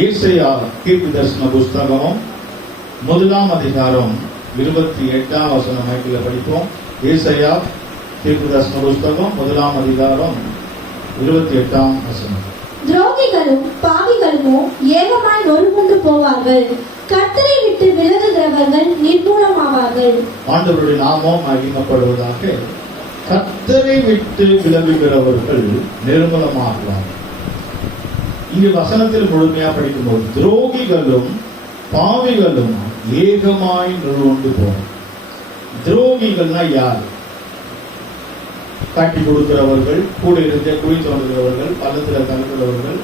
ஏசாயா தீர்க்கதரிசன புஸ்தகம் 1 அதிகாரம் 28 வசனம் மைக்கில் படிப்போம். ஏசாயா தீர்க்கதரிசன புஸ்தகம் 1 அதிகாரம் 28 வசனம். துரோகிகளும் பாவிகளுமோ ஏகமாய் நொறுங்குண்டு போவார்கள், கர்த்தரை விட்டு விலகுகிறவர்கள் நிர்மூலமாவார்கள். ஆண்டவருடைய நாமம் மகிமைப்படுவதாக. கர்த்தரை விட்டு விலகுகிறவர்கள் நிர்மூலமாகுவார்கள். இங்கு வசனத்தில் முழுமையா படிக்கும்போது துரோகிகளும் பாவிகளும் ஏகமாய் நொறுங்குண்டு போவார்கள். துரோகிகள்னா யார்? காட்டி கொடுக்கிறவர்கள், கூட இருந்த குழி தோன்றுகிறவர்கள், பள்ளத்தில் தள்ளுகிறவர்கள்.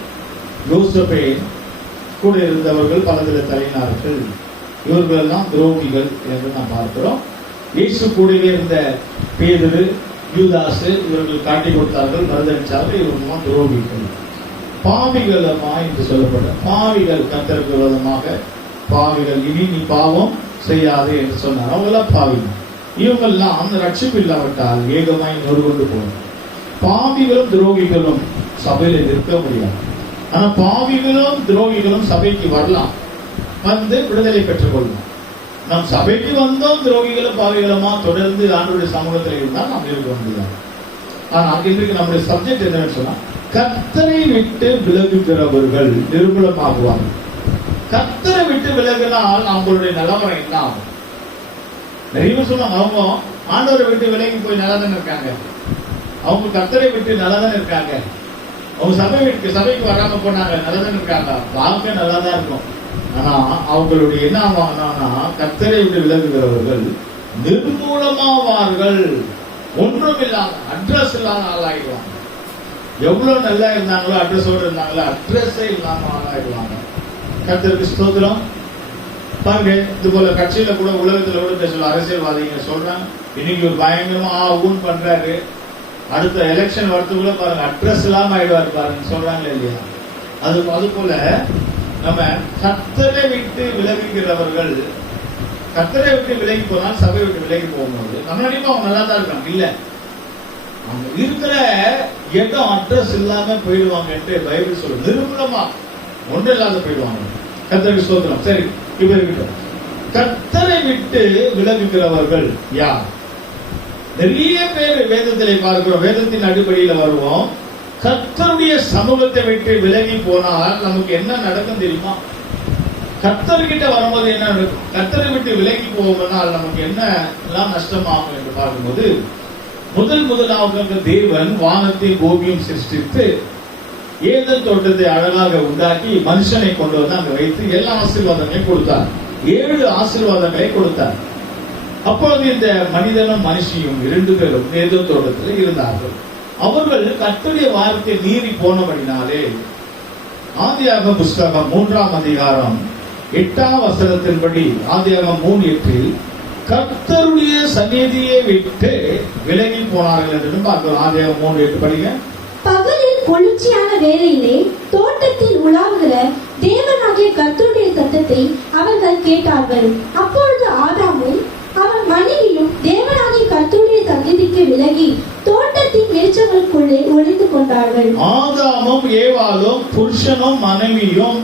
யோசேப்பை கூட இருந்தவர்கள் பள்ளத்தில் தள்ளினார்கள். இவர்கள் எல்லாம் துரோகிகள் என்று நாம் பார்க்கிறோம். இயேசு கூடவே இருந்த பேதுரு, யூதாசு இவர்கள் காட்டி கொடுத்தார்கள், மறுதளித்தார்கள். இவர்கள் துரோகிகள். பாவிகளமா என்று சொல்லப்பட்ட பாவிகள், கர்த்தருக்கு விரோதமாக பாவிகள், இனி நீ பாவம் செய்யாதே என்று சொன்னார். அவங்களாம் பாவிகள். இவங்கெல்லாம் ரட்சிப்பு இல்லாவிட்டால் ஏகமாய் நொறுங்குண்டு போகும். பாவிகளும் துரோகிகளும் சபையில நிற்க முடியாது. ஆனா பாவிகளும் துரோகிகளும் சபைக்கு வரலாம், வந்து விடுதலை பெற்றுக் கொள்ளலாம். நம் சபைக்கு வந்தோம் துரோகிகளும் பாவிகளுமா தொடர்ந்து ஆண்டவருடைய சமூகத்தில் இருந்தால் நாம் இருக்க முடியாது. ஆனா இன்றைக்கு நம்முடைய சப்ஜெக்ட் என்னன்னு சொன்னா, கர்த்தரை விட்டு விலகுகிறவர்கள் நிர்மூலமாகுவார்கள். கர்த்தரை விட்டு விலகினால் அவங்களுடைய நிலவரம் என்ன ஆகும்? நிறைய பேர் சொன்னாங்க, அவங்க ஆண்டவரை விட்டு விலகி போய் நல்லா தானே இருக்காங்க, அவங்க கர்த்தரை விட்டு நல்லா தானே இருக்காங்க, அவங்க சபைக்கு வராம போனாங்க நல்லா தானே இருக்காங்க, பார்க்க நல்லா தான் இருக்கும். ஆனா அவங்களுடைய என்ன ஆவாங்கன்னா, கர்த்தரை விட்டு விலகுகிறவர்கள் நிர்மூலமாவார்கள். ஒன்றும் இல்லாத, அட்ரஸ் இல்லாத ஆளாயிடுவாங்க. எவ்வளவு நல்லா இருந்தாங்களோ, அட்ரஸோடு இருந்தாங்களோ, அட்ரஸே இல்லாம ஆளாயிடுவாங்க. கர்த்தருக்கு ஸ்தோத்திரம். பாருங்க, இது போல கட்சியில கூட உலகத்துல கூட பேசல அரசியல்வாதிங்க சொல்றாங்க, இன்னைக்கு ஒரு பயங்கரமா ஊன் பண்றாரு, அடுத்த எலெக்ஷன் வரதுக்குள்ள பாருங்க அட்ரஸ் இல்லாம ஆயிடுவாரு பாருங்க சொல்றாங்க இல்லையா? அது போல நம்ம கர்த்தரை விட்டு விலகுகிறவர்கள், கர்த்தரை விட்டு விலகி போனால் சபை விட்டு விலகி போகும்போது நம்ம நினைப்போம் அவங்க நல்லா தான் இருக்காங்க. இல்ல, அவங்க இருக்கிற இடம் அட்ரஸ் இல்லாம போயிடுவாங்க என்று பைபிள் சொல்லும். நிர்மூலமா ஒன்று இல்லாத போயிடுவாங்க. கர்த்தருக்கு ஸ்தோத்திரம். சரி, இப்ப இருக்கட்டும். கர்த்தரை விட்டு விலகுகிறவர்கள் யார்? நிறைய பேர் வேதத்திலே பார்க்கிறோம். வேதத்தின் அடிப்படையில வருவோம். கர்த்தருடைய சமூகத்தை விட்டு விலகி போனால் நமக்கு என்ன நடக்கும் தெரியுமா? கர்த்தர்கிட்ட வரும்போது என்ன நடக்கும்? கர்த்தரை விட்டு விலகி போவதனால் நமக்கு என்ன எல்லாம் நஷ்டமாகும் என்று பார்க்கும்போது, முதலாவது தேவன் வானத்தையும் பூமியும் சிருஷ்டித்து ஏதேன் தோட்டத்தை அழகாக உண்டாக்கி மனுஷனை கொண்டு வந்து அங்க வைத்து எல்லா ஆசீர்வாதங்களையும் கொடுத்தார். 7 ஆசீர்வாதங்களை கொடுத்தார். அப்பொழுது இந்த மனிதனும் மனுஷியும் 2 பேரும் ஏதேன் தோட்டத்தில் இருந்தார்கள். அவர்கள் கர்த்தருடைய வார்த்தையை மீறி போனபடினாலே, ஆதியாகமம் புஸ்தகம் 3 அதிகாரம் 8 வசனத்தின்படி, ஆதியாகமம் 3:8 கர்த்தருடைய சந்நிதியை விட்டு விலகி போனார்கள் என்று பார்க்கிறோம். ஆதியாகமம் 3:8 படிங்க. பகலில் குளிர்ச்சியான வேளையிலே தோட்டத்தில் உலாவுகிற தேவனாகிய கர்த்தருடைய சத்தத்தை அவர்கள் கேட்டார்கள். அப்பொழுது ஆதாமும் அவன் மனைவியும் தேவனாகிய கர்த்தருடைய சந்நிதிக்கு விலகி தோட்டத்தின் எரிச்சலுக்குள்ளே ஒளிந்து கொண்டார்கள். ஆதாமும் ஏவாளும் புருஷனும் மனைவியும்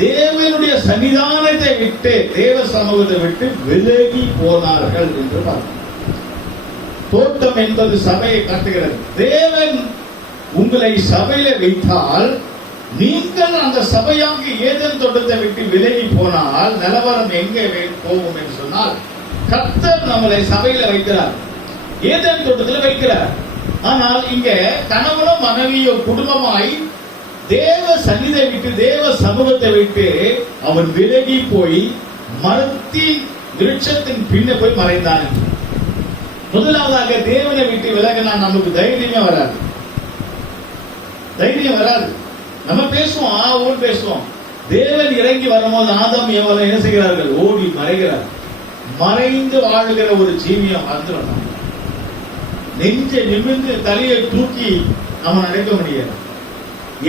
தேவனுடைய சன்னிதானத்தை விட்டு, தேவ சமூகத்தை விட்டு விலகி போனார்கள் என்று பார்க்கிறோம். தோட்டம் என்பது சபையை காட்டுகிறது. தேவன் உங்களை சபையில வைத்தால், நீங்கள் அந்த சபையாகி ஏதேன் தோட்டத்தை விட்டு விலகி போனால் நிலவரம் எங்கே போகும் என்று சொன்னால், கர்த்தர் நம்மளை சபையில வைக்கிறார், ஏதேன் தோட்டத்தில் வைக்கிறார். ஆனால் இங்க கணவனும் மனைவியும் குடும்பமாய் தேவ சந்நிதியை விட்டு, தேவ சமூகத்தை விட்டு அவன் விலகி போய் மரத்தின் விருட்சத்தின் பின்ன போய் மறைந்தான். முதலாவதாக தேவனை விட்டு விலகினா நமக்கு தைரியமே வராது. தைரியம் வராது. நம்ம பேசுவோம், ஊர் பேசுவோம். தேவன் இறங்கி வரும்போது ஆதாம் ஏவாள் என்ன செய்கிறார்கள்? ஓடி மறைகிறார். மறைந்து வாழுகிற ஒரு ஜீவியம் வந்துடும். நெஞ்சை நிமிர்ந்து தலையை தூக்கி நம்ம நடக்க முடியாது.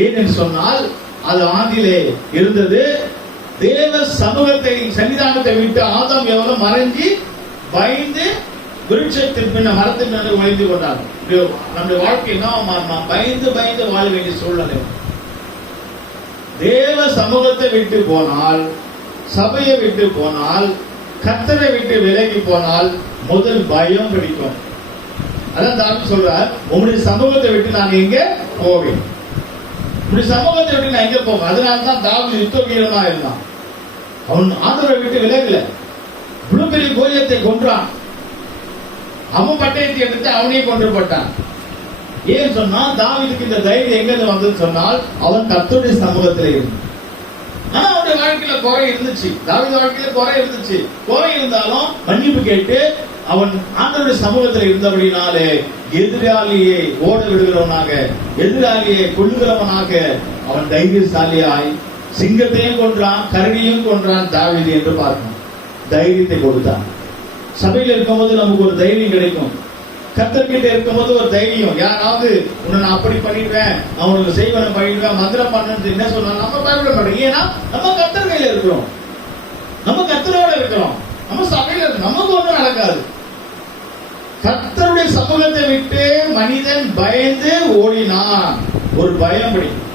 ஏனென்று சொன்னால் அது ஆதியிலே இருந்தது. தேவ சமூகத்தை, சன்னிதானத்தை விட்டு ஆதாம் ஏவாள் மறைஞ்சி பயந்து விருட்சத்தின் பின்ன மரத்தின் பின்ன ஒளிந்து கொண்டார். நம்முடைய வாழ்க்கை என்ன மாறினா? பயந்து பயந்து வாழ வேண்டிய சூழ்நிலை. தேவ சமூகத்தை விட்டு போனால், சபையை விட்டு போனால், கர்த்தரை விட்டு விலகி போனால் முதல் பயம் பிடிக்கும். அதான் தாவீது சொல்றார், உங்களுடைய சமூகத்தை விட்டு நான் எங்க போவேன், உங்களுடைய சமூகத்தை விட்டு நான் எங்க போவேன். அதனால்தான் தாவீது யுத்த வீரனா இருந்தான். அவன் ஆண்டவரை விட்டு விலகல. இவ்வளவு பெரிய கோலியத்தை கொன்றான். அவன் பட்டயத்தை எடுத்து அவனையும் கொன்றப்பட்டான். ஏன் சொன்னா, தாவீதுக்கு இந்த தைரியம் எங்க வந்ததுன்னு சொன்னால், அவன் கர்த்தருடைய சமூகத்தில் இருந்தான். ஆனா அவனுடைய வாழ்க்கையில குறை இருந்துச்சு, தாவீது வாழ்க்கையில குறை இருந்துச்சு. குறை இருந்தாலும் மன்னிப்பு கேட்டு அவன் ஆண்டவருடைய சமூகத்தில் இருந்தபடினாலே எதிராளியை ஓட விடுகிறவனாக, எதிராளியை கொள்ளுகிறவனாக அவன் தைரியசாலியாய் சிங்கத்தையும் கொன்றான், கரடியையும் கொன்றான் தாவீது என்று பார்க்கணும். தைரியத்தை கொடுத்தான். சபையில் இருக்கும்போது நமக்கு ஒரு தைரியம் கிடைக்கும். கர்த்தர்கிட்ட இருக்கும்போது ஒரு தைரியம். யாராவது உன்னை நான் அப்படி பண்ணிடுவேன், நான் உனக்கு செய்வன பண்ணிடுவேன், மந்திரம் பண்ணு என்ன சொன்னாலும் நம்ம பயப்பட மாட்டோம். ஏன்னா நம்ம கர்த்தர் கையில இருக்கிறோம், நம்ம கர்த்தரோட இருக்கிறோம், நம்ம சபையில இருக்கோம், நமக்கு ஒன்றும் நடக்காது. கர்த்தருடைய சமூகத்தை விட்டு மனிதன் பயந்து ஓடினான். ஒரு பயம் பிடிக்கும்.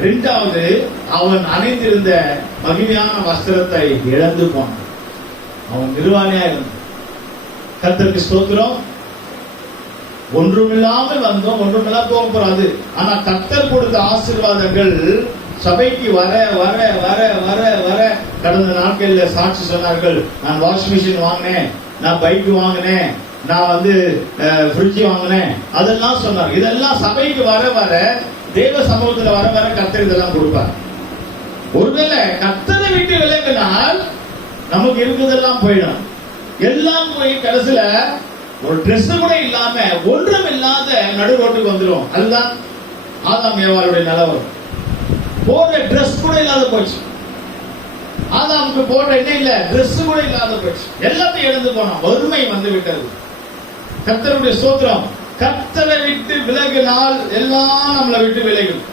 இரண்டாவது, அவன் அணிந்திருந்த மகிமையான வஸ்திரத்தை இழந்து போனான். அவன் நிர்வாணியா இருந்தான். கர்த்தருக்கு ஸ்தோத்திரம். ஒன்றுமில்லாமல் வந்தோம், ஒன்றுமில்லாம போக போறாது. ஆனா கர்த்தர் கொடுத்த ஆசீர்வாதங்கள் சபைக்கு வர வர வர வர வர கடந்த நாட்களில் சாட்சி சொன்னார்கள். நான் வாஷிங் மிஷின் வாங்கினேன், நான் பைக் வாங்கினேன், நான் ஃப்ரிட்ஜ் வாங்கினேன், அதெல்லாம் சொன்னார். இதெல்லாம் சபைக்கு வர வர, தேவ சமூகத்துல வர வர கர்த்தர் இதெல்லாம் கொடுப்பார். ஒருவேளை கர்த்தரை விட்டு விலகினால் நமக்கு இருக்கிறதெல்லாம் போயிடும். எல்லாம் போய் கடைசியில ஒரு ட்ரெஸ் கூட இல்லாம, ஒன்றும் இல்லாத நடு ரோட்டுக்கு வந்துடும். அதுதான் ஆதாம் ஏவாளுடைய நிலவரம். போடுற ட்ரெஸ் கூட இல்லாத போச்சு. ஆதாமுக்கு போடுற என்ன இல்ல, ட்ரெஸ் கூட இல்லாத போச்சு. எல்லாத்தையும் எழுந்து போனோம். வறுமை வந்து விட்டது. கர்த்தருடைய ஸ்தோத்திரம். கர்த்தரை விட்டு விலகினால் எல்லாம் நம்மளை விட்டு விலகும்.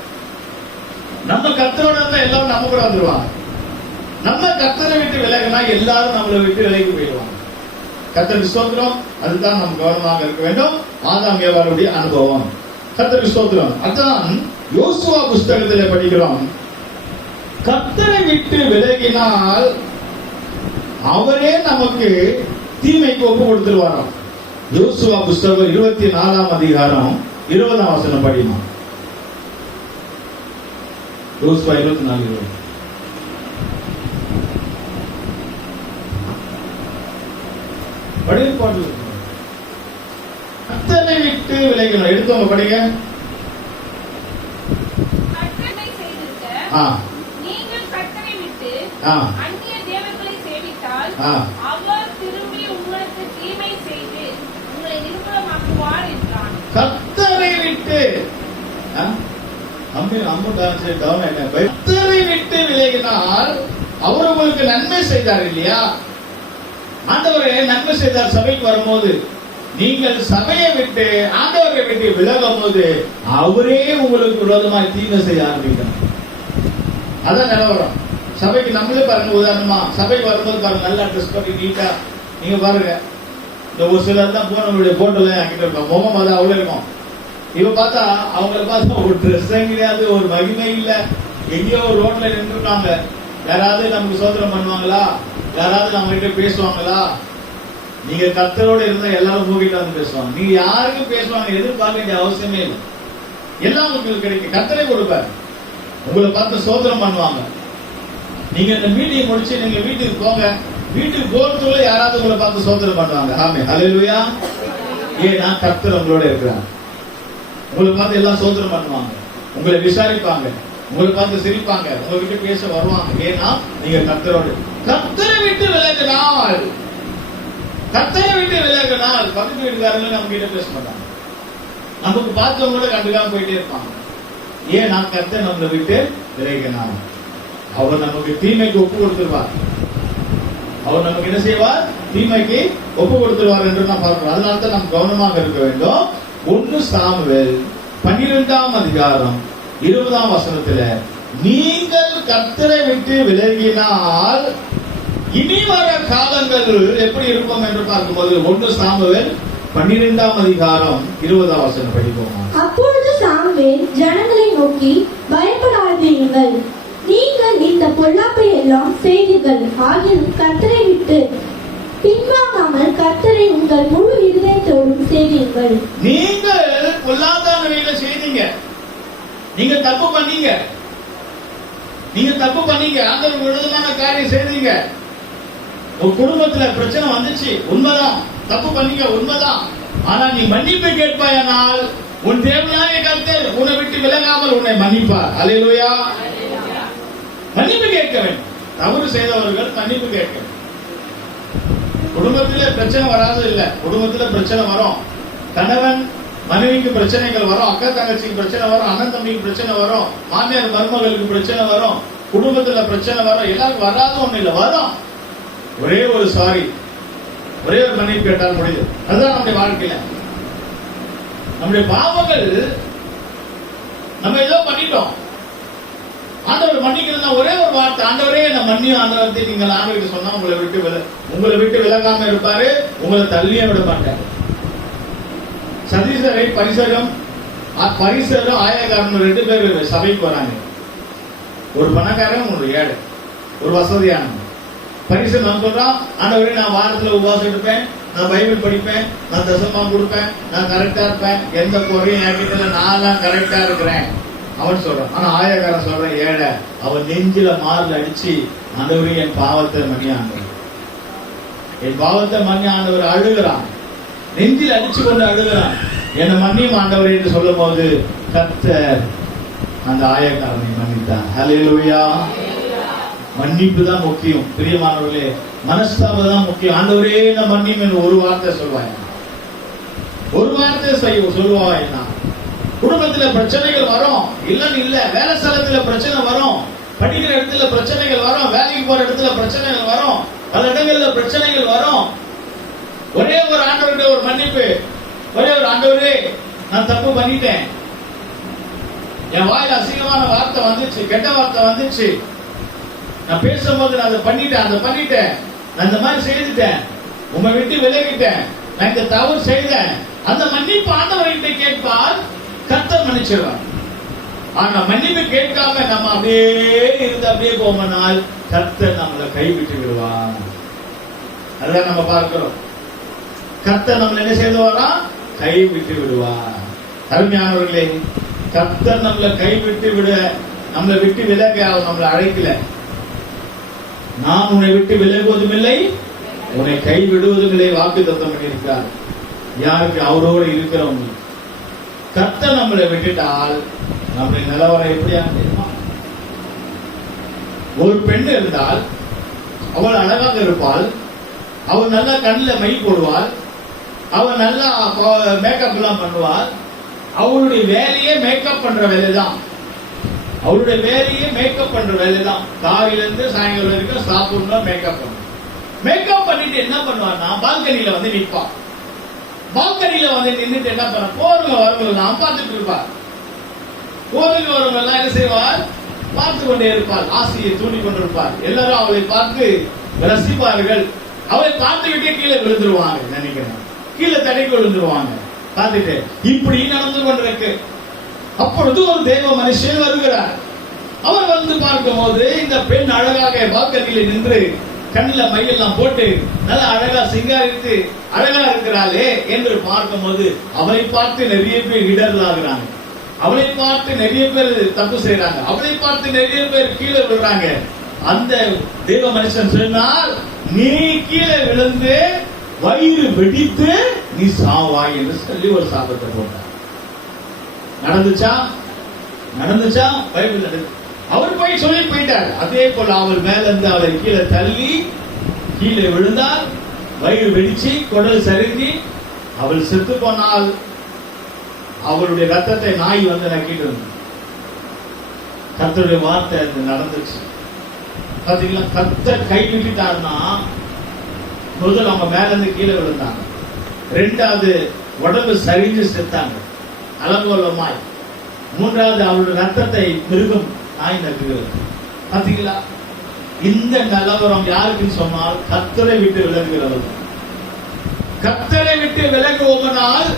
நம்ம கர்த்தரோட இருந்தா எல்லாரும் நம்ம கூட வந்துருவாங்க. நம்ம கர்த்தரை விட்டு விலகினா எல்லாரும் நம்மளை விட்டு விலகி போயிடுவாங்க. கர்த்தருக்கு ஸ்தோத்திரம். அதுதான் நம்ம கவனமாக இருக்க வேண்டும். ஆதாம் ஏவாளுடைய அனுபவம். கர்த்தருக்கு ஸ்தோத்திரம். அதான் யோசுவா புஸ்தகத்தில் படிக்கிறோம். கர்த்தரை விட்டு விலகினால் அவரே நமக்கு தீமைக்கு ஒப்பு கொடுத்துருவாராம். யோசுவா புஸ்தகம் 24ஆம் அதிகாரம் 20ஆம் வசனம் படிமா. யோசுவா 24:20. படிப்பாடு. கர்த்தரை விட்டு விலகினார். எடுத்தவங்க படிங்க. நீங்கள் கர்த்தரை விட்டு அந்நிய தேவர்களை சேவித்தால் அவர் திரும்பி உங்களுக்கு தீமை செய்து உங்களை நிர்மூலமாக்குவார் என்றான். கர்த்தரை விட்டு கர்த்தரை விட்டு விலகினால் அவர் உங்களுக்கு நன்மை செய்தார் இல்லையா? ஆண்டவரே நன்மை செய்தார். சபைக்கு வரும்போது நீங்கள் சபையை விட்டு ஆண்டவரை விட்டு விலகும் போது அவரே உங்களுக்கு விரோதமாக தீமை செய்ய ஆரம்பிக்கிறார். அதான் நிலவரம். சபைக்கு நம்மளே பாருங்க, உதாரணமா சபைக்கு வரும்போது பாருங்க, நல்லா ட்ரெஸ் பண்ணி நீட்டா நீங்க பாருங்க. இந்த ஒரு சிலர் தான் போனவங்களுடைய போட்டோலாம் என்கிட்ட இருக்கும், முகம் பார்த்தா அவ்வளவு இருக்கும். இவ பார்த்தா அவங்கள பார்த்தா ஒரு ட்ரெஸ்ஸும் கிடையாது, ஒரு மகிமை இல்லை. எங்கேயோ ஒரு ரோட்ல நின்றுருக்காங்க. யாராவது நமக்கு சோதனம் பண்ணுவாங்களா? யாராவது நம்ம கிட்ட பேசுவாங்களா? நீங்க கர்த்தரோட இருந்தா எல்லாரும் உங்ககிட்ட வந்து பேசுவாங்க. நீங்க யாருக்கும் பேசுவாங்க எதிர்பார்க்க வேண்டிய அவசியமே இல்லை. எல்லாம் உங்களுக்கு கிடைக்கும். கர்த்தரை கொடுப்பாரு. உங்களை பார்த்து சோதனம் பண்ணுவாங்க. நீங்க இந்த மீட்டிங் முடிச்சு நீங்க வீட்டுக்கு போங்க. வீட்டுக்கு போறதுக்குள்ள யாராவது உங்களை பார்த்து சோதனம் பண்ணுவாங்க. ஆமே, ஹல்லேலூயா. ஏன்னா கர்த்தர் உங்களோட இருக்கிறார். உங்களை பார்த்து எல்லாம் சோதனம் பண்ணுவாங்க, உங்களை விசாரிப்பாங்க, உங்களை பார்த்து சிரிப்பாங்க, உங்ககிட்ட பேச வருவாங்க. ஏன்னா நீங்க கர்த்தரோடு. கர்த்தரை விட்டு விலகினால், கர்த்தரை விட்டு விலகினால் பக்கத்து வீட்டுக்காரங்க நம்ம கிட்ட பேச மாட்டாங்க. நமக்கு பார்த்தவங்க கூட கண்டுக்காம போயிட்டே இருப்பாங்க. ஏன் நான் கர்த்தர் நம்மளை விட்டு விலகினால் அவர் நமக்கு தீமைக்கு ஒப்பு கொடுத்துருவார். அவர் நமக்கு என்ன செய்வார்? தீமைக்கு ஒப்பு கொடுத்துருவார் என்று நான் பார்க்கிறோம். அதனால தான் நாம் கவனமாக இருக்க வேண்டும். 1 சாமுவேல் 12ஆம் அதிகாரம் 20ஆம் வசனத்துல நீங்கள் கர்த்தரை விட்டு விலகினால் இனி வர காலங்கள் எப்படி இருக்கும் என்று பார்க்கும்போது 1 சாமுவேல் 12ஆம் அதிகாரம் 20ஆம் வசனம் படிப்போம். அப்பொழுது சாமுவேல் ஜனங்களை நோக்கி, பயப்படாதீர்கள், நீங்கள் இந்த பொல்லாப்பை எல்லாம் செய்தீர்கள். ஆகிலும் கர்த்தரை விட்டு பின்வாங்காமல் கர்த்தரை உங்கள் முழு இருதயத்தோடும் செய்வீர்கள். நீங்கள் பொல்லாதானவைகளை செய்தீங்க, நீங்க தப்பு பண்ணீங்க, ஆண்டவருக்கு விரோதமான காரியம் செய்தீங்க. உங்க குடும்பத்துல பிரச்சனை வந்துச்சு, உண்மைதான், தப்பு பண்ணீங்க, உண்மைதான். ஆனா நீ மன்னிப்பு கேட்பாயானால் உன் தேவனாகிய கர்த்தர் உன்னை விட்டு விலகாமல் உன்னை மன்னிப்பார். அல்லேலூயா. மன்னிப்பு கேட்க வேண்டும். தவறு செய்தவர்கள் மன்னிப்பு கேட்க வேண்டும். குடும்பத்திலே பிரச்சனை வராது இல்ல, குடும்பத்திலே பிரச்சனை வரும். கணவன் மனைவிக்கு பிரச்சனைகள் வரும், அக்கா தங்கச்சிக்கு பிரச்சனை வரும், அண்ணன் தம்பிக்கு பிரச்சனை வரும், மாமியார் மருமகளுக்கு பிரச்சனை வரும், குடும்பத்துல பிரச்சனை வரும். எல்லாருக்கும் வராது ஒண்ணு இல்ல, வரும். ஒரே ஒரு சாரி, ஒரே ஒரு மன்னிப்பு கேட்டால் முடியுது. அதுதான் நம்முடைய வாழ்க்கையில. நம்முடைய பாவங்கள் நம்ம ஏதோ பண்ணிட்டோம், ஆண்டவர் மன்னிக்கிறதுனா ஒரே ஒரு வார்த்தை, ஆண்டவரே என்ன மன்னி ஆண்டவரத்தை நீங்கள் ஆண்டவருக்கு சொன்னா உங்களை விட்டு விலகாம இருப்பாரு, உங்களை தள்ளியே விட மாட்டாரு. சதீசரை பரிசரும் ஆயக்காரன் 2 பேர் சபைக்கு வராங்க. ஒரு பணக்காரன், ஒரு ஏழை, ஒரு வசதியான. பரிசு நான் சொல்றான், ஆண்டவரே நான் வாரத்துல உபவாசம் எடுப்பேன், நான் பைபிள் படிப்பேன், நான் தசமம் கொடுப்பேன், நான் கரெக்டா இருப்பேன், எந்த குறையும் என்கிட்ட நான் கரெக்டா இருக்கிறேன் அவன் சொல்றான். ஆனா ஆயக்காரன் சொல்றான், ஏழை, அவன் நெஞ்சில மார்ல அடிச்சு, ஆண்டவரே என் பாவத்தை மன்னி ஆண்டவர், என் பாவத்தை மன்னி ஆண்டவர் அழுகிறான், நெஞ்சில் அடிச்சு கொண்டு அழுகிறான், என்னை மன்னியும் ஆண்டவரே என்று சொல்லும் போது கர்த்தர் அந்த ஆயக்காரனை மன்னித்தார். ஹல்லேலூயா. மன்னிப்பு தான் முக்கியம் பிரியமானவர்களே, மனஸ்தாபம் தான் முக்கியம். ஆண்டவரே நான் மன்னியும் என்று ஒரு வார்த்தை சொல்வாய், ஒரு வார்த்தை சொல்லுவாய். குடும்பத்துல பிரச்சனைகள் வரும், இல்லன்னு இல்ல, வேலை ஸ்தலத்துல பிரச்சனை வரும், படிக்கிற இடத்துல பிரச்சனைகள் வரும், வேலைக்கு போற இடத்துல பிரச்சனைகள் வரும், பல இடங்கள்ல பிரச்சனைகள் வரும். ஒரே ஒரு ஆண்டவருடைய ஒரு மன்னிப்பு, ஒரே ஒரு ஆண்டவரே நான் தப்பு பண்ணிட்டேன், என் வாயில அசிங்கமான வார்த்தை வந்துச்சு, கெட்ட வார்த்தை வந்துச்சு, நான் பேசும்போது நான் அதை பண்ணிட்டேன், நான் இந்த மாதிரி செய்துட்டேன், உங்க விட்டு விலகிட்டேன், நான் இந்த தவறு செய்தேன். அந்த மன்னிப்பு ஆண்டவர்கிட்ட கேட்பால் கர்த்தர் மன்னிச்சிருவார். ஆனா மன்னிப்பு கேட்காம நம்ம அப்படியே இருந்து அப்படியே போனால் கர்த்தர் நம்மளை கைவிட்டு விடுவார். அதுதான் நம்ம பார்க்கிறோம். கர்த்தர் நம்மளை என்ன செய்வாரா? கைவிட்டு விடுவார். அருமையானவர்களே, கர்த்தர் நம்மளை கைவிட்டு நம்மளை விட்டு விலக நம்மளை அழைக்கல. நான் உன்னை விட்டு விலகுவதும் இல்லை, உன்னை கைவிடுவதும் இல்லை வாக்குத்தத்தம் பண்ணியிருக்கிறார். யாருக்கு? அவரோடு இருக்கிறவங்க. கர்த்தர் நம்மளை விட்டுட்டால் நம்முடைய நிலவரம் எப்படியா தெரியுமா? ஒரு பெண் இருந்தால் அவள் அழகாக இருப்பாள், அவள் நல்லா கண்ணில் மை போடுவாள், அவள் நல்லா மேக்கப் எல்லாம் பண்ணுவாள். அவளுடைய வேலையே மேக்கப் பண்ற வேலைதான். அவளுடைய வேலையே மேக்கப் பண்ற வேலைதான். காலையிலிருந்து சாயங்காலம் வரைக்கும் சாப்பிடணும், மேக்கப் பண்ணணும். மேக்கப் பண்ணிட்டு என்ன பண்ணுவான்னா பால்கனியில வந்து நிற்பான். பால்கனியில வந்து நின்றுட்டு என்ன பண்ண, போருங்க வரவங்க நான் பார்த்துட்டு இருப்பார். போருங்க வரவங்க எல்லாம் என்ன செய்வார்? பார்த்து கொண்டே இருப்பார், ஆசையை தூண்டி கொண்டிருப்பார். எல்லாரும் அவளை பார்த்து ரசிப்பார்கள். அவளை பார்த்துக்கிட்டே கீழே விழுந்துருவாங்க. நினைக்கிறேன் கீழே தடைக்கு விழுந்துருவாங்க. பார்த்துட்டு இப்படி நடந்து கொண்டிருக்கு. அப்பொழுது ஒரு தேவ மனுஷன் வருகிறார். அவர் வந்து பார்க்கும் போது இந்த பெண் அழகாக பால்கனியில நின்று கண்ணில் மையெல்லாம் போட்டு நல்லா அழகா சிங்காரித்து அழகா இருக்கிறாளே என்று பார்க்கும் போது அவளை பார்த்து நிறைய பேர் இடர்லாகிறாங்க, அவளை பார்த்து நிறைய பேர் தப்பு செய்யறாங்க, அவளை பார்த்து நிறைய பேர் கீழே விழுறாங்க. அந்த தேவ மனுஷன் சொன்னால், நீ கீழே விழுந்து வயிறு வெடித்து நீ சாவாய் என்று சொல்லி ஒரு சாபத்தை போட்டார். நடந்துச்சா? பைபிள் நடந்து. அவர் போய் சொல்லி போயிட்டார். அதே போல அவள் மேல இருந்து அவளை கீழே தள்ளி கீழே விழுந்தார். வயிறு வெடிச்சு குடல் சரிஞ்சி அவள் செத்து போனால் அவளுடைய ரத்தத்தை நாய் வந்து நக்கிட்டு இருந்தது. கர்த்தருடைய வார்த்தை நடந்துச்சு. பாத்தீங்களா? கர்த்தர் கை விட்டுட்டார்னா முதல் அவங்க மேல இருந்து கீழே விழுந்தாங்க, ரெண்டாவது உடம்பு சரிஞ்சு செத்தாங்க அலங்கோலமாய், மூன்றாவது அவளுடைய ரத்தத்தை மிருகம் நாய் நக்குகிறது. பாத்தீங்களா? இந்த நிலவரம் யாருக்குன்னு சொன்னால் கர்த்தரை விட்டு விலகுகிறவர்கள். கர்த்தரை விட்டு விலகுவோம்னால்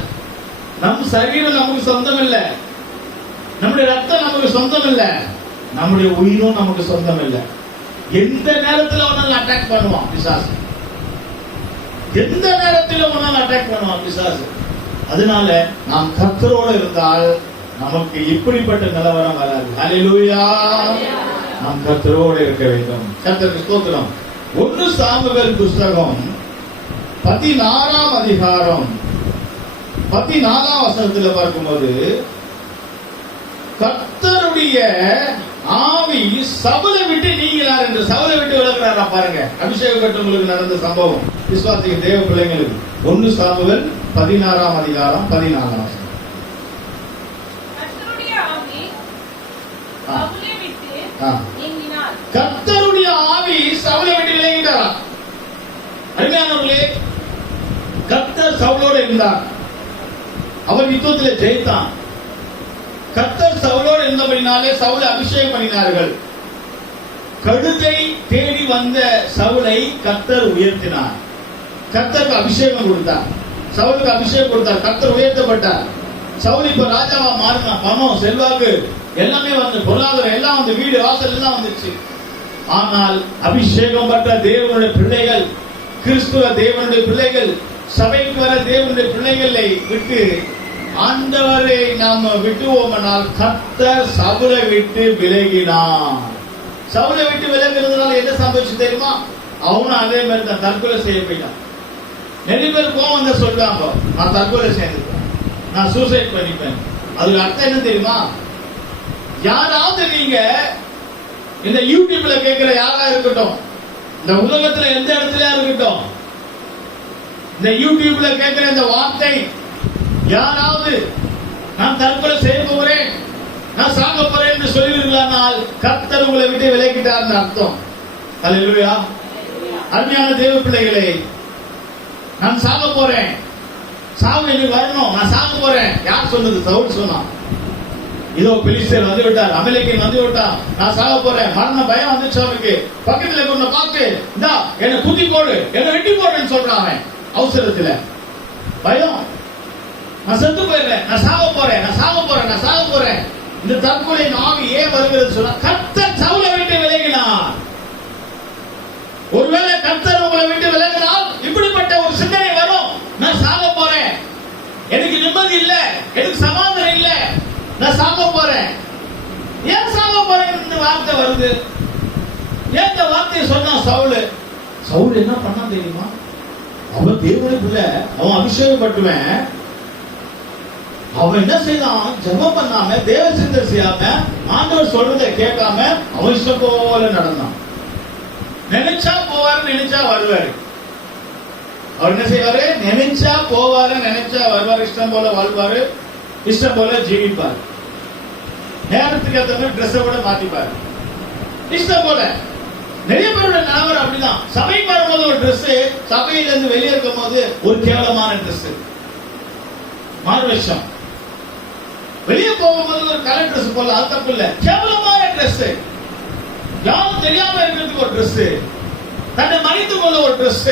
நம் சரீரம் நமக்கு சொந்தம் இல்லை, நம்முடைய ரத்தம் நமக்கு சொந்தம் இல்லை, நம்முடைய உயிரும் நமக்கு சொந்தம் இல்லை. எந்த நேரத்தில் ஒன்னாலும் அட்டாக் பண்ணுவான் பிசாசு. எந்த நேரத்தில் ஒன்னாலும் அட்டாக் பண்ணுவான் பிசாசு. அதனால நாம் கர்த்தரோடு இருந்தால் நமக்கு இப்படிப்பட்ட நிலவரம் வராது. ஹல்லேலூயா. நாம் கர்த்தரோடு இருக்க வேண்டும். கர்த்தருக்கு ஸ்தோத்திரம். 1 சாமுவேல் புஸ்தகம் 14ஆம் அதிகாரம் 14ஆம் வசனத்தில் பார்க்கும்போது, கர்த்தருடைய ஆவி சவுலை விட்டு நீங்கினார் என்று சவுலை விட்டு விலகிறாரா பாருங்க. அபிஷேகம் பெற்றவங்களுக்கு நடந்த சம்பவம், விசுவாசிக்க தேவ பிள்ளைங்களுக்கு. 1 சாமுவேல் 16ஆம் அதிகாரம் 14ஆம் வசனம். கர்த்தருடைய ஆவி சவுலை விட்டு நீங்கினார். கர்த்தருடைய ஆவி சவுலை விட்டு விலகினாரா? அருமையானவர்களே, கர்த்தர் சவுலோடு இருந்தார். அவர் யுத்தத்தில் ஜெயித்தான். கர்த்தர் சவுலோடு இருந்தபடினாலே சவுலை அபிஷேகம் பண்ணினார்கள். கழுதை தேடி வந்த சவுலை கர்த்தர் உயர்த்தினார். கர்த்தருக்கு அபிஷேகம் கொடுத்தார். சவுலுக்கு அபிஷேகம் கொடுத்தார். கர்த்தர் உயர்த்தப்பட்டார். சவுல் இப்ப ராஜாவா மாறினார். பணம், செல்வாக்கு எல்லாமே வந்து, பொருளாதாரம் எல்லாம் வந்து, வீடு வாசல் எல்லாம் வந்துச்சு. ஆனால் அபிஷேகம் பெற்ற தேவனுடைய பிள்ளைகள், கிறிஸ்துவ தேவனுடைய பிள்ளைகள், சபைக்கு வர தேவனுடைய பிள்ளைகளை விட்டு ஆண்டவரை நாம் விட்டுவோமானால் கர்த்தர் சவுலை விட்டு விலகினான். சவுலை விட்டு விலகிறதுனால என்ன சம்பவிச்சு தெரியுமா? அவனும் அதே மாதிரி தான் தற்கொலை செய்ய போயிட்டான். நிறைய பேர் கோவம் வந்து சொல்றாங்க, நான் தற்கொலை செய்திருப்பேன், நான் சூசைட் பண்ணிப்பேன். அதுக்கு அர்த்தம் என்ன தெரியுமா? யாராவது நீங்க இந்த யூடியூப்ல கேட்கிற யாரா இருக்கட்டும், இந்த உலகத்துல எந்த இடத்துல இருக்கட்டும், இந்த யூடியூப்ல கேட்கிற இந்த வார்த்தை யாராவது நான் தற்கொலை செய்ய போகிறேன், நான் சாக போறேன் என்று சொல்லுவீர்களானால் கர்த்தர் உங்களை விட்டு விலகிட்டார் அர்த்தம். ஹல்லேலூயா. அருமையான தேவ பிள்ளைகளே, நான் சாக போறேன், சாவு எனக்கு வரணும், நான் சாக போறேன். யார் சொன்னது? சவுல் சொன்னான். இதோ பெலிஸ்தர் வந்து விட்டார், அமலேக்கியன் வந்து விட்டான், நான் சாக போறேன். மரண பயம் வந்துச்சு அவனுக்கு. பக்கத்துல கொண்டு பார்த்து, இந்தா என்ன குத்தி போடு, என்ன வெட்டி போடுன்னு சொல்றான் அவன் அவசரத்துல. பயம், நான் செத்து போயிடுறேன், நான் சாக போறேன், நான் சாக போறேன், நான் சாக போறேன். இந்த தற்கொலை ஆவி ஏன் வருகிறது சொன்னா, கர்த்தர் சவுலை விட்டு விலகினார். ஒருவேளை கர்த்தர் உங்களை விட்டு விலகினால் இப்படிப்பட்ட ஒரு சிந்தனை வரும், நான் சாக போறேன், எனக்கு நிம்மதி இல்ல, எனக்கு சமாதானம் இல்ல, நான் சாக போறேன். ஏன் சாக போறேன் இந்த வார்த்தை வருது? ஏன் இந்த வார்த்தையை சொன்னா சவுல்? சவுல் என்ன பண்ணா தெரியுமா? அவன் தேவனுக்குள்ள, அவன் அபிஷேகப்பட்டுவன், அவன் என்ன செய்தான்? ஜெபம் பண்ணாம, தேவ சிந்தனை செய்யாம, ஆண்டவர் சொல்றதை கேட்காம அவன் இஷ்டம் போல நடந்தான். நினைச்சா போவாரு, நினைச்சா வருவாரு. அவர் என்ன செய்வாரு? நினைச்சா போவாரு, நினைச்சா வருவாரு, இஷ்டம் போல வாழ்வாரு, இஷ்டம் போல ஜீவிப்பாரு. நேரத்துக்கு ஏற்ற மாதிரி ட்ரெஸ் கூட மாத்திப்பாரு, இஷ்டம் போல. நிறைய பேரோட நிலவரம் அப்படிதான். சபைக்கு வரும்போது ஒரு ட்ரெஸ், சபையில இருந்து வெளியே இருக்கும் போது ஒரு கேவலமான ட்ரெஸ், மார்வேஷம். வெளியே போகும்போது ஒரு கலர் ட்ரெஸ் போல, அது தப்பு இல்ல, கேவலமான ட்ரெஸ். யாரும் தெரியாம இருக்கிறதுக்கு ஒரு ட்ரெஸ், தன்னை மறைத்து கொள்ள ஒரு ட்ரெஸ்,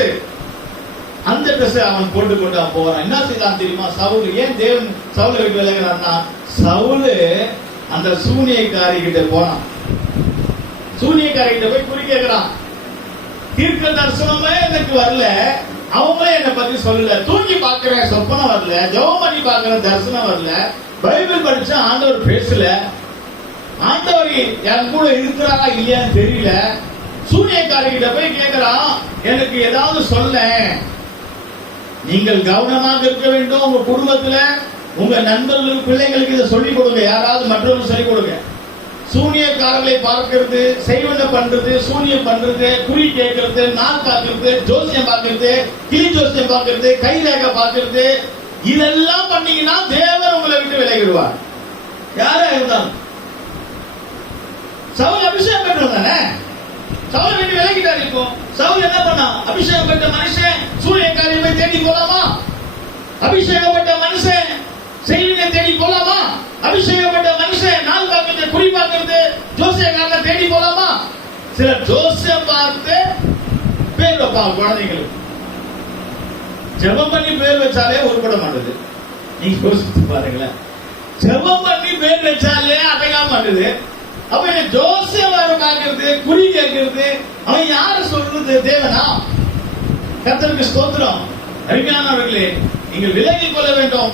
அந்த ட்ரெஸ் அவன் போட்டு கொண்டு அவன் போறான். என்ன செய்தான் தெரியுமா சவுல்? ஏன் தேவன் சவுலை விட்டு விலகிறான்னா, சவுல் அந்த சூனியக்காரி கிட்ட போனான். சூனியக்காரி கிட்ட போய் குறி கேட்கிறான். தீர்க்க தரிசனமே எனக்கு வரல, அவங்களே என்னை பத்தி சொல்லல, தூங்கி பாக்குறேன் சொப்பனம் வரல, ஜெபம் பண்ணி பாக்குறேன் தரிசனம் வரல, பைபிள் படிச்சா ஆண்டவர் பேசல, ஆண்டவர் என் கூட இருக்கிறாரா இல்லையான்னு தெரியல. சூனியக்காரி கிட்ட போய் கேட்கிறான், எனக்கு ஏதாவது சொல்ல. நீங்கள் கவனமாக இருக்க வேண்டும். உங்க குடும்பத்துல, உங்க நண்பர்களுக்கு, பிள்ளைங்களுக்கு இதை சொல்லிக் கொடுங்க. யாராவது மற்றவங்க சொல்லிக் கொடுங்க. சூனியக்காரர்களை பார்க்கிறது, செய்வன பண்றது, சூனியம் பண்றது, குறி கேட்கறது, நாள் பார்க்கிறது, ஜோசியம் பார்க்கிறது, கிளி ஜோசியம் பார்க்கிறது, கை ரேகை பார்க்கிறது, இதெல்லாம் பண்ணீங்கன்னா தேவன் உங்களை விட்டு விலகிடுவார். யாரா இருந்தாலும். சவுல் அபிஷேகம் பெற்றவன் தானே, சவுல் விட்டு விலகிட்டார். இப்போ சவுல் என்ன பண்ணா? அபிஷேகம் பெற்ற மனுஷன் சூனியக்காரியை போய் தேடி போலாமா? அபிஷேகப்பட்ட மனுஷன் செய்தியை தேடி போலாமா? அபிஷேகப்பட்ட மனுஷன் நாள் பார்க்கிறது, குறி பார்க்கிறது, ஜோசியக்காரனை தேடி போலாமா? சில ஜோசியம் பார்த்து பேர் வைப்பாங்க குழந்தைங்களுக்கு. ஜெபம் பண்ணி பேர் வச்சாலே உருப்பட மாட்டது. நீங்க யோசித்து பாருங்களேன். ஜெபம் பண்ணி பேர் வச்சாலே அடங்க மாட்டது. அப்ப ஜோசேப் பார்க்கிறது, குறி கேட்கிறது, அவன் யாரு சொல்றது? தேவனா? கர்த்தருக்கு ஸ்தோத்திரம். அருமையானவர்களே, நீங்கள் விலகிக் கொள்ள வேண்டும்.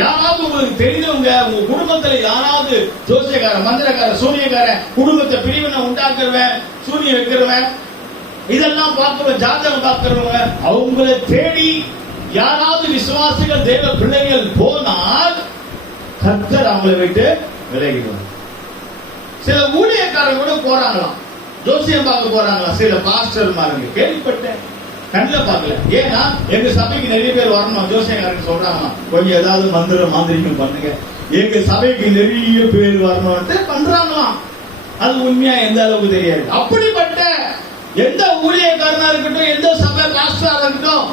யாராவது உங்களுக்கு தெரிஞ்சவங்க உங்க குடும்பத்துல யாராவது ஜோசியக்கார, மந்திரக்கார, சூனியக்கார, குடும்பத்தை பிரிவினை உண்டாக்குறவன், சூனியம் வைக்கிறவன், இதெல்லாம் பார்க்கிறவன், ஜாதகம் பார்க்கிறவங்க, அவங்களை தேடி யாராவது விசுவாசிகள் தேவ பிள்ளைகள் போனால் கர்த்தர் அவங்களை விட்டு விலகிடுவார். சில ஊழியக்காரங்க கூட போறாங்களாம், ஜோசியம் பார்க்க போறாங்களாம். சில பாஸ்டர் மாருங்க கேள்விப்பட்டேன், கண்ணில் பார்க்கல. ஏன்னா எங்க சபைக்கு நிறைய பேர் வரணும், ஜோசியக்காரங்க சொல்றாங்க கொஞ்சம் ஏதாவது மந்திரம் மாந்திரிகம் பண்ணுங்க, எங்க சபைக்கு நிறைய பேர் வரணும்ட்டு பண்றாங்களாம். அது உண்மையா எந்த அளவுக்கு தெரியாது. அப்படிப்பட்ட எந்த ஊழியக்காரனா இருக்கட்டும், எந்த சபை பாஸ்டரா இருக்கட்டும்,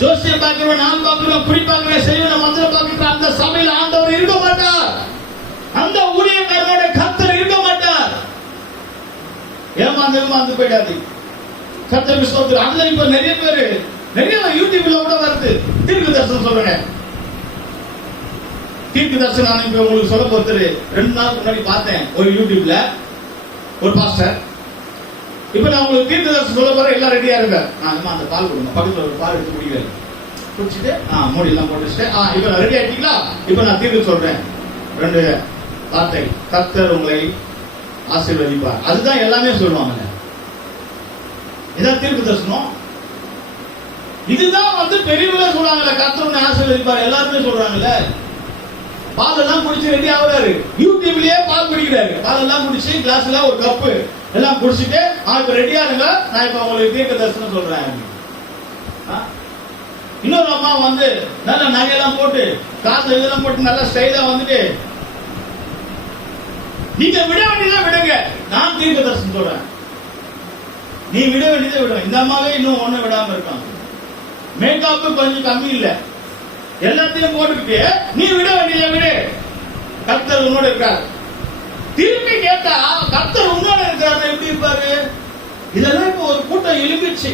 ஜோசியம் பார்க்கிறோம், நான் பார்க்கிறோம், குறி பார்க்கிறேன், செய்வன மந்திரம் பார்க்கிறோம், அந்த சபையில் ஆண்டவர் இருக்க மாட்டார். அந்த ஊழியக்காரனோட கர்த்தர் இருக்க மாட்டார். ஏமாந்து போயிடாது. கர்த்தருக்கு ஸ்தோத்திரம். அதுல இப்ப நிறைய பேரு நிறைய யூடியூப்ல கூட வருது, தீர்க்க தரிசனம் சொல்றேங்க. தீர்க்க தரிசனம் நான் இப்ப உங்களுக்கு சொல்ல போறது 2 நாளுக்கு முன்னாடி பார்த்தேன் ஒரு யூடியூப்ல ஒரு பாஸ்டர். இப்ப நான் உங்களுக்கு தீர்க்க தரிசனம் சொல்ல போறேன், எல்லாம் ரெடியா இருங்க. அந்த பால் கொடுங்க, பக்கத்துல ஒரு பால் எடுத்து குடிக்கிறேன், குடிச்சிட்டு மூடி எல்லாம் போட்டுட்டு இப்ப நான் ரெடி ஆயிட்டீங்களா? இப்ப நான் தீர்க்க சொல்றேன் 2 வார்த்தை. கர்த்தர் உங்களை ஆசீர்வதிப்பார். அதுதான் எல்லாமே சொல்லுவாங்க. இதான் தீர்க்க தரிசனம். இதுதான் பெரியவங்க சொல்றாங்கல்ல, கர்த்தர் உன்னை ஆசீர்வதிப்பார், எல்லாருமே சொல்றாங்கல்ல. பால் எல்லாம் குடிச்சு ரெடி ஆகுறாரு, யூடியூப்லயே பால் குடிக்கிறாரு. பால் எல்லாம் குடிச்சு கிளாஸ்ல ஒரு கப்பு எல்லாம் குடிச்சிட்டு இப்ப ரெடியா இருங்க, நான் இப்ப உங்களுக்கு தீர்க்க தரிசனம் சொல்றேன். இன்னொரு அம்மா நல்ல நகையெல்லாம் போட்டு காசு இதெல்லாம் போட்டு நல்ல ஸ்டைலா நீங்க விட வேண்டியதை விடுங்க, நான் தீர்க்க தரிசனம் சொல்றேன். நீ விட வேண்டியதை விடுங்க. இந்த அம்மாவே இன்னும் ஒண்ணு விடாம இருக்காங்க. மேக்கப் கொஞ்சம் கம்மி இல்ல, எல்லாத்தையும் போட்டுக்கிட்டு நீ விட வேண்டியதை விடு, கர்த்தர் உன்னோட இருக்காரு. திருப்பி கேட்டா கர்த்தர் உன்னோட இருக்காரு எப்படி இருப்பாரு? இதெல்லாம் இப்ப ஒரு கூட்டம் எழுப்பிச்சு,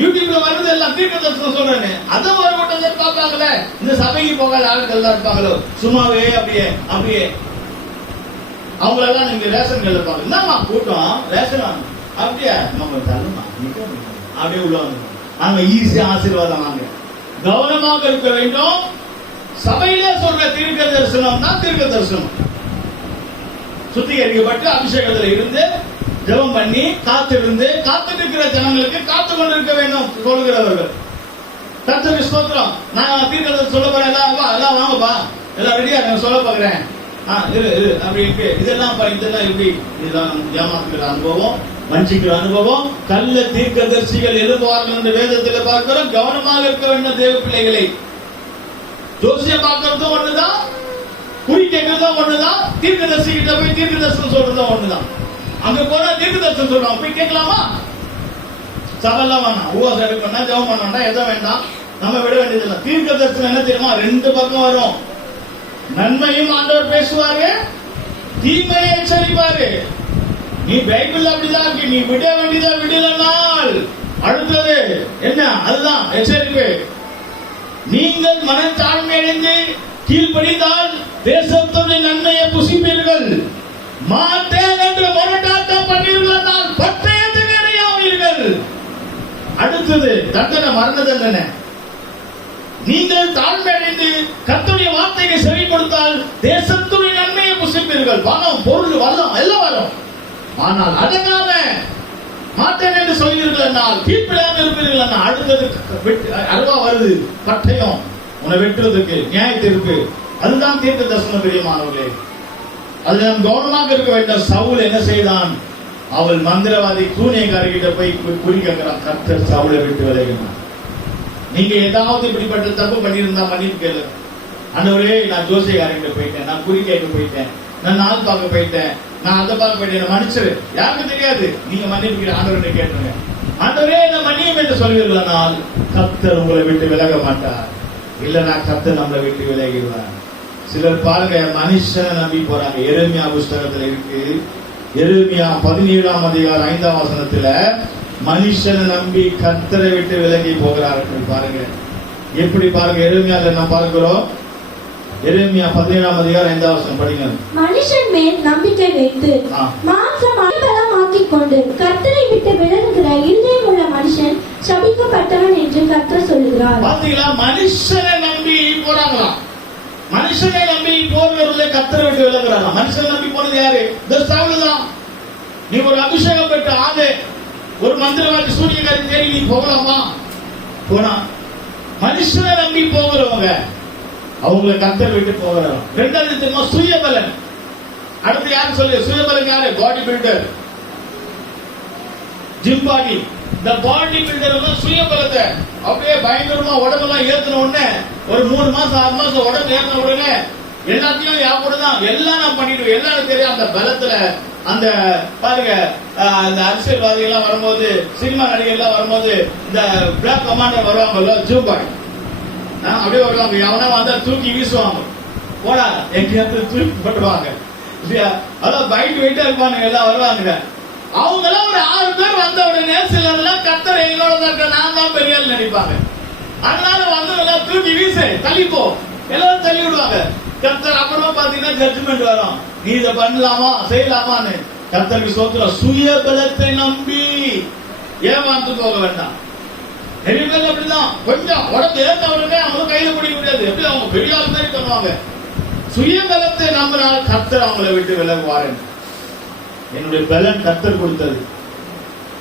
யூடியூப்ல வருது எல்லாம் தீர்க்க தரிசனம் சொல்றேன்னு. அதை ஒரு கூட்டம் பார்ப்பாங்களே, இந்த சபைக்கு போகாத ஆளுகள் தான் இருப்பாங்களோ, சும்மாவே அப்படியே அவங்களெல்லாம் நீங்க ரேஷன் கடையில் பாருங்க. என்னமா கூட்டம் ரேஷன் வாங்க, அப்படியே நம்ம தள்ளுமா அப்படியே உள்ள வந்து அங்க ஈஸியா ஆசீர்வாதம் வாங்க. கவனமாக இருக்க வேண்டும். சபையிலே சொல்ற தீர்க்க தரிசனம்னா தீர்க்க தரிசனம் சுத்திகரிக்கப்பட்டு அபிஷேகத்தில் இருந்து ஜெபம் பண்ணி காத்திருந்து காத்திருக்கிற ஜனங்களுக்கு காத்து கொண்டிருக்க வேண்டும் சொல்கிறவர்கள். கர்த்தருக்கு ஸ்தோத்திரம். நான் தீர்க்க தரிசனம் சொல்ல போறேன், எல்லாம் வாங்கப்பா, எல்லாம் ரெடியா நான் சொல்ல போகிறேன் அப்படி இருக்கு. இதெல்லாம் எப்படி? இதெல்லாம் ஏமாத்துகிற அனுபவம், வஞ்சிக்கிற அனுபவம். கள்ள தீர்க்கதரிசிகள் எழுதுவார்கள் என்று வேதத்தில் பார்க்கிறோம். கவனமாக இருக்க வேண்டும் தேவ பிள்ளைகளை. ஜோசியம் பார்க்கறதும் ஒண்ணுதான், குறி கேட்கறதும் ஒண்ணுதான், தீர்க்கதரிசி கிட்ட போய் தீர்க்க தரிசனம் சொல்றதும் ஒண்ணுதான். அங்க போனா தீர்க்க தரிசனம் சொல்றோம், போய் கேட்கலாமா? சபையெல்லாம் வேணாம், உபவாசம் எடுக்கணும்னா ஜெபம் பண்ணா எதுவும் வேண்டாம், நம்ம விட வேண்டியதில்லை. தீர்க்க தரிசனம் என்ன தெரியுமா? 2 பக்கம் வரும். நன்மையும் ஆண்டவர் பேசுவாரு, தீமையை எச்சரிப்பாரு. நீ பைபிள் அப்படிதான் இருக்கு, நீ விட வேண்டியதா விடலனால் அடுத்தது என்ன? அதுதான் எச்சரிப்பு. நீங்கள் மனத்தாழ்மை அடைந்து கீழ்ப்படிந்தால் தேசத்துடைய நன்மையை புசிப்பீர்கள். மாட்டேன் என்று முரட்டாட்டம் பண்ணீர்கள், பட்டயத்துக்கு இரையாவீர்கள். அடுத்தது தண்டனை, மரண தண்டனை. நீங்கள் தாழ்மை அடைந்து கர்த்தருடைய வார்த்தைக்கு செவி கொடுத்தால் தேசத்துடைய நன்மையை புசிப்பீர்கள். பணம், பொருள், வல்லம் எல்லாம் வரும். ஆனால் அடங்காம மாட்டேன் என்று சொல்கிறீர்கள் என்றால், கீழ்ப்படியாம இருப்பீர்கள் என்றால் அடுத்தது அருவா வருது, பட்டயம் உன்னை வெட்டுறதுக்கு, நியாய தீர்ப்பு. அதுதான் தீர்க்க தரிசனம் பிரியமானவர்களே. அதுல நாம் கவனமாக இருக்க வேண்டும். சவுல் என்ன செய்தான்? அவள் மந்திரவாதி சூனியக்காரிகிட்ட போய் குறி கேட்கிறான். கர்த்தர் சவுலை விட்டு விலகினார். நீங்க ஏதாவது இப்படிப்பட்ட தப்பு பண்ணியிருந்தா மன்னிப்பு கேளு. ஆண்டவரே, நான் ஜோசியக்காரங்கிட்ட போயிட்டேன், நான் குறி கேட்க போயிட்டேன், நான் நாள் பார்க்க போயிட்டேன், நான் அதை பார்க்க போயிட்டேன், மன்னிச்சிரு. யாருக்கும் தெரியாது, நீங்க மன்னிப்பு ஆண்டவர்கிட்ட கேட்டுருங்க. ஆண்டவரே நான் மன்னியும் என்று சொல்வீர்களானால் கர்த்தர் உங்களை விட்டு விலக மாட்டார். இல்லைன்னா கர்த்தர் நம்மளை விட்டு விலகிடுவார். சிலர் பாருங்க, மனுஷனை நம்பி போறாங்க. எரேமியா புஸ்தகத்துல இருக்கு, எரேமியா 17ஆம் அதிகாரம் 5ஆம் வசனத்துல மனுஷனை நம்பி கர்த்தரை விட்டு விலகி போகிறார்கள். பாருங்க எப்படி பாருங்க, எரேமியால நாம் பார்க்கிறோம் எரேமியா 17:5 படிங்க. மனுஷன் மேல் நம்பிக்கை வைத்து மாம்சம் அடிபலமாக்கிக் கொண்டு கர்த்தரை விட்டு விலகுகிற இருதயம் உள்ள மனுஷன் சபிக்கப்பட்டவன் என்று கர்த்தர் சொல்லுகிறார். பாத்தீங்களா, மனுஷனை நம்பி போறாங்களாம். மனுஷனை நம்பி போறவர்களே கர்த்தரை விட்டு விலகுறாங்க. மனுஷனை நம்பி போனது யாரு? தான். நீ ஒரு அபிஷேகம் பெற்ற ஆளு, ஒரு மந்திரவாதி சூரியகாரி தேடி நீ போகலாமா? போனா மனுஷனை நம்பி போகிறவங்க அவங்களை கர்த்தர் விட்டு போகிறாங்க. ரெண்டாவது தெரியுமா, சுயபலன். அடுத்து யாரு சொல்லு? சுயபலன் யாரு? Body builder, gym body. இந்த பாடி பில்டர் சுயபலத்தை அப்படியே பயங்கரமா உடம்பெல்லாம் ஏத்துன உடனே ஒரு 3 மாசம் 6 மாசம் உடம்பு ஏத்தின உடனே எல்லாத்தையும் யாப்பதான் எல்லாம் நான் பண்ணிடுவேன். எல்லாரும் தெரியும் அந்த பலத்துல. அந்த பாருங்க, அந்த அரசியல்வாதிகள் எல்லாம் வரும்போது, சினிமா நடிகர் எல்லாம் வரும்போது, இந்த பிளாக் கமாண்டர் வருவாங்கல்ல, ஜிம் பாடி அப்படியே வருவாங்க. எவனா வந்தா தூக்கி வீசுவாங்க, போடா எங்கேயாவது தூக்கி போட்டுவாங்க இல்லையா? அதான் பைட் வெயிட்டா இருப்பாங்க, எல்லாம் வருவாங்க. அவங்க எல்லாம் ஒரு 6 பேர் வந்த உடனே சிலர்லாம் கர்த்தர் எங்களோட இருக்க, நான் தான் பெரிய ஆள் நினைப்பாங்க. அதனால வந்து தூக்கி வீசு, தள்ளிப்போ, எல்லாரும் தள்ளி விடுவாங்க. கர்த்தர் அப்புறமா பாத்தீங்கன்னா ஜட்ஜ்மெண்ட் வரும், நீ இதை பண்ணலாமா செய்யலாமான்னு. கர்த்தருக்கு சோத்திரம். சுயபலத்தை நம்பி ஏமாந்து போக வேண்டாம். நிறைய பேர் அப்படிதான், கொஞ்சம் உடம்பு ஏற்றவருமே அவங்க கையில பிடிக்க முடியாது. எப்படி அவங்க பெரிய ஆள் மாதிரி பண்ணுவாங்க. சுயபலத்தை நம்பினால் கர்த்தர் அவங்களை விட்டு விலகுவாரு. என்னுடைய பலன் கர்த்தர் கொடுத்தது,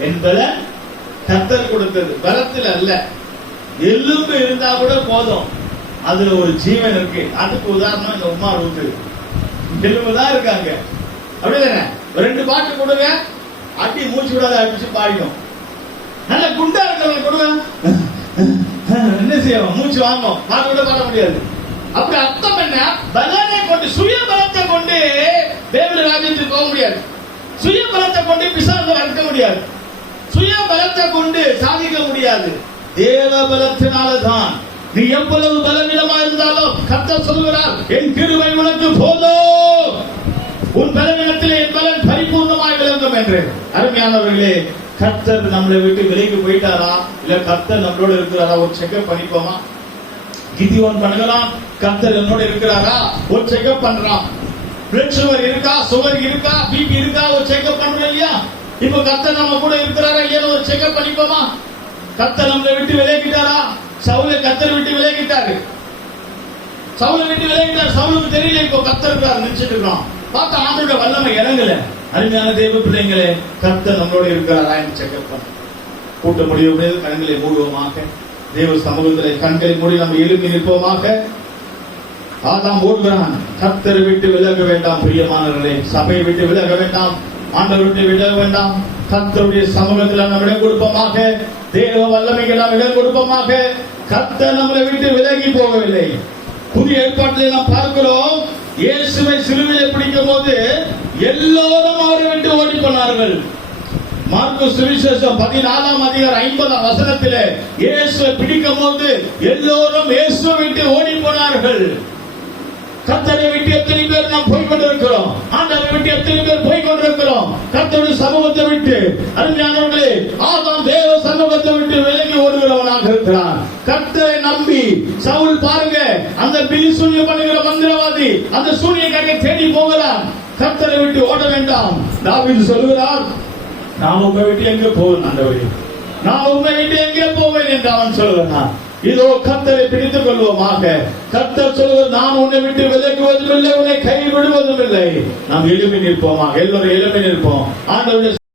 என் பலன் கர்த்தர் கொடுத்தது, பலத்தில் அல்ல. எலும்பு இருந்தா கூட போதும், அதுல ஒரு ஜீவன் இருக்கு. அதுக்கு உதாரணம் இந்த உமா ரூத்து. எலும்புதான் இருக்காங்க, அப்படிதானே? 2 பாட்டு கொடுங்க, அடி மூச்சு விடாத அடிச்சு பாடிடும். நல்ல குண்டா இருக்கிறவங்க கொடுங்க, என்ன செய்வோம்? மூச்சு வாங்கும், பாட்டு கூட பாட முடியாது. அப்படி அர்த்தம் என்ன? பலனை கொண்டு, சுய பலத்தை கொண்டு தேவனுடைய ராஜ்யத்துக்கு போக முடியாது. சுய பலத்தை கொண்டு பிசாசை வளர்க்க முடியாது. சுய பலத்தை கொண்டு சாதிக்க முடியாது. தேவ பலத்தினால்தான். நீ எவ்வளவு பலவீனமா இருந்தாலும் கர்த்தர் சொல்கிறார், என் கிருபை உனக்கு போதும், உன் பலவீனத்திலே என் பலன் பரிபூர்ணமாய் விளங்கும் என்று. அருமையானவர்களே, கர்த்தர் நம்மளை விட்டு விலைக்கு போயிட்டாரா, இல்ல கர்த்தர் நம்மளோட இருக்கிறாரா? ஒரு செக்அப் பண்ணிப்போமா? கிதியோன் பண்ணுகிறான், கர்த்தர் என்னோட இருக்கிறாரா? ஒரு செக்அப் பண்றான். பிளட் சுகர் இருக்கா, சுகர் இருக்கா, பிபி இருக்கா, ஒரு செக்அப் பண்றோம் இல்லையா? இப்ப கர்த்தர் நம்ம கூட இருக்கிறாரா இல்லையா? ஒரு செக்அப் பண்ணிப்போமா? கர்த்தர் நம்மளை விட்டு விலகிட்டாரா? சவுலை கர்த்தர் விட்டு விலகிட்டாரு. சவுலை விட்டு விலகிட்டார். சவுலுக்கு தெரியல இப்போ கர்த்தர் இருக்காரு, நினைச்சிட்டு இருக்கோம். பார்த்தா ஆண்டோட வல்லமை இறங்கல. அருமையான தேவ பிள்ளைங்களே, கர்த்தர் நம்மளோட இருக்கிறாரா என்று செக்அப் பண்ண. கூட்ட முடியும், கண்களை மூடுவோமாக. தேவ சமூகத்திலே கண்களை மூடி நம்ம எழுப்பி நிற்போமாக. ஆதாம் ஓடுகிறான். கர்த்தரை விட்டு விலக வேண்டாம் பிரியமானவர்களே. சபையை விட்டு விலக வேண்டாம், ஆண்டவரை விட்டு விலக வேண்டாம். கர்த்தருடைய சமூகத்தில் நம்ம இடம் கொடுப்போமாக. தேவ வல்லமைக்கு நாம் இடம் கொடுப்போமாக. கர்த்தர் நம்மளை விட்டு விலகி போகவில்லை. புதிய ஏற்பாட்டில் நாம் பார்க்கிறோம், இயேசுவை சிலுவையிலே பிடிக்கும் போது எல்லோரும் அவரை விட்டு ஓடி போனார்கள். மார்க்கு சுவிசேஷம் 14:50 இயேசுவை பிடிக்கும் போது எல்லோரும் இயேசுவை விட்டு ஓடி போனார்கள். கர்த்தரை விட்டு எத்தனை பேர் நாம் போய் கொண்டிருக்கிறோம்? ஆண்டவரை விட்டு எத்தனை பேர் போய் கொண்டிருக்கிறோம்? கர்த்தருடைய சமூகத்தை விட்டு. அருமையானவர்களே, ஆதாம் தேவ சமூகத்தை விட்டு விலகி ஓடுகிறவனாக இருக்கிறான். கர்த்தரை நம்பி சவுல் பாருங்க, அந்த பிலி சூனியம் பண்ணுகிற மந்திரவாதி அந்த சூனியக்காரனை தேடி போகிறான். கர்த்தரை விட்டு ஓட வேண்டாம். தாவீது சொல்கிறார், நான் உங்க விட்டு எங்கே போவேன் ஆண்டவரே, நான் உங்க விட்டு எங்கே போவேன் என்று அவன் சொல்கிறான். இதோ கர்த்தரை பிடித்துக் கொள்வோமாக. கர்த்தர் சொல்வது, நான் உன்னை விட்டு விலகுவதும் இல்லை, உன்னை கை விடுவதும் இல்லை. நாம் எழுப்பி நிற்போமாக. எல்லோரும் எழுப்பி நிற்போம். ஆண்டவருடைய